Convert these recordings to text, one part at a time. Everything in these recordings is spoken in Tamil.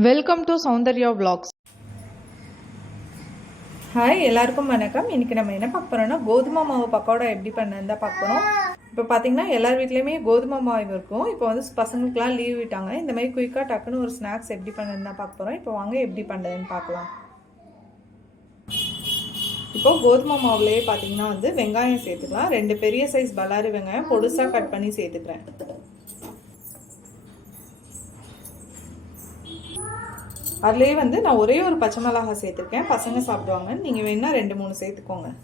Welcome to Soundarya vlogs. Hi எல்லாருக்கும் வணக்கம். இன்னைக்கு நம்ம என்ன பார்க்குறோம்னா கோதுமை மாவு பக்கோடா எப்படி பண்ணதான் தான் பார்க்க இப்போ பார்த்தீங்கன்னா எல்லார் வீட்லேயுமே கோதுமை மாவு இருக்கும். இப்போ வந்து பசங்களுக்குலாம் லீவ் விட்டாங்க. இந்த மாதிரி குயிக்காக டக்குன்னு ஒரு ஸ்நாக்ஸ் எப்படி பண்ணதுன்னு தான் பார்க்க போகிறோம் இப்போ வாங்க எப்படி பண்ணுறதுன்னு பார்க்கலாம். இப்போ கோதுமை மாவுலேயே பார்த்தீங்கன்னா வந்து வெங்காயம் சேர்த்துக்கலாம். ரெண்டு பெரிய சைஸ் பல்லாரி வெங்காயம் பொடுசாக கட் பண்ணி சேர்த்துக்கிறேன். அதுலேயே வந்து நான் ஒரே ஒரு பச்சை மிளகாய் சேர்த்துருக்கேன். பசங்க சாப்பிடுவாங்க நீங்கள் வேணால் ரெண்டு மூணு சேர்த்துக்கோங்க.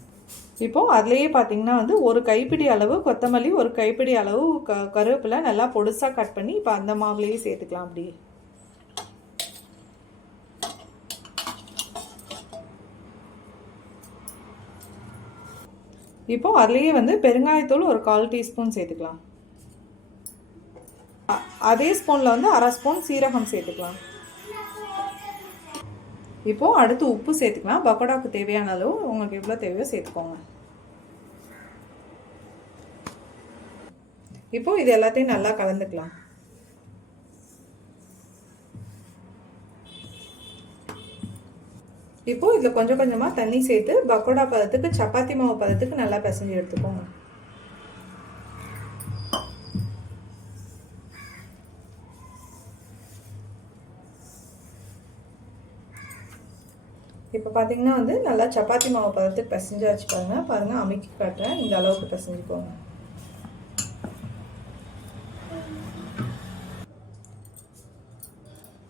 இப்போது அதுலேயே பார்த்தீங்கன்னா வந்து ஒரு கைப்பிடி அளவு கொத்தமல்லி ஒரு கைப்பிடி அளவு க கருவேப்பிலை நல்லா பொடுசாக கட் பண்ணி இப்போ அந்த மாவுலேயே சேர்த்துக்கலாம் அப்படியே இப்போ அதுலேயே வந்து பெருங்காயத்தூள் ஒரு கால் டீஸ்பூன் சேர்த்துக்கலாம். அ- அதே ஸ்பூனில் வந்து அரை ஸ்பூன் சீரகம் சேர்த்துக்கலாம். இப்போது அடுத்து உப்பு சேர்த்துக்கலாம். பக்கோடாவுக்கு தேவையான அளவு உங்களுக்கு எவ்வளோ தேவையோ சேர்த்துக்கோங்க. இப்போது இது எல்லாத்தையும் நல்லா கலந்துக்கலாம். இப்போது இதில் கொஞ்சம் கொஞ்சமாக தண்ணி சேர்த்து பக்கோடா பதத்துக்கு சப்பாத்தி மாவு பதத்துக்கு நல்லா பிசைஞ்சு எடுத்துக்கோங்க. இப்போ பார்த்தீங்கன்னா வந்து நல்லா சப்பாத்தி மாவு பதத்துக்கு பிசைஞ்சாச்சு பாருங்கள் பாருங்க. அமைக்கி காட்டுறேன். இந்த அளவுக்கு பிசைஞ்சுக்கோங்க.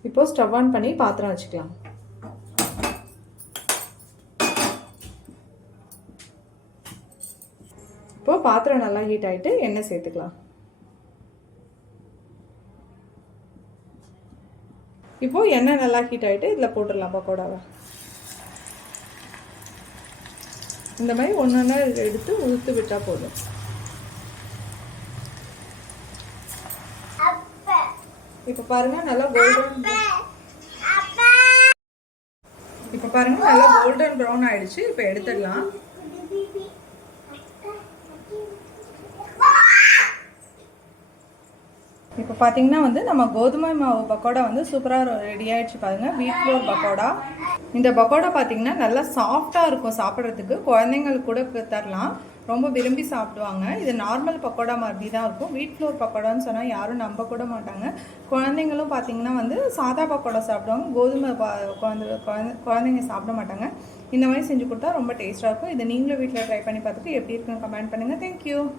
இப்போ ஸ்டவ் ஆன் பண்ணி பாத்திரம் வச்சுக்கலாம். இப்போ பாத்திரம் நல்லா ஹீட் ஆகிட்டு எண்ணெய் சேர்த்துக்கலாம். இப்போ எண்ணெய் நல்லா ஹீட் ஆகிட்டு இதில் போட்டுடலாம் பக்கோடாவை. இந்த மாதிரி ஒன்று ஒன்றா எடுத்து உளுத்து விட்டால் போதும். இப்போ பாருங்க நல்லா கோல்டன் இப்போ பாருங்க நல்லா கோல்டன் ப்ரௌன் ஆயிடுச்சு. இப்போ எடுத்துடலாம். இப்போ பார்த்தீங்கன்னா வந்து நம்ம கோதுமை மாவு பக்கோடா வந்து சூப்பராக ரெடி ஆயிடுச்சு பாருங்க. வீட் ஃப்ளோர் பக்கோடா. இந்த பக்கோடா பார்த்தீங்கன்னா நல்லா சாஃப்டாக இருக்கும் சாப்பிட்றதுக்கு. குழந்தைங்களுக்கு கூட தரலாம். ரொம்ப விரும்பி சாப்பிடுவாங்க. இது நார்மல் பக்கோடா மாதிரி தான் இருக்கும். வீட் ஃப்ளோர் பக்கோடான்னு சொன்னால் யாரும் நம்ப கூட மாட்டாங்க. குழந்தைங்களும் பார்த்தீங்கன்னா வந்து சாதா பக்கோடா சாப்பிடுவாங்க. கோதுமை ப- குழந்தை குழந்தைங்க சாப்பிட மாட்டாங்க. இந்த மாதிரி செஞ்சு கொடுத்தா ரொம்ப டேஸ்ட்டாக இருக்கும். இதை நீங்களும் வீட்டில் ட்ரை பண்ணி பார்த்துட்டு எப்படி இருக்குன்னு கமெண்ட் பண்ணுங்கள் தேங்க்யூ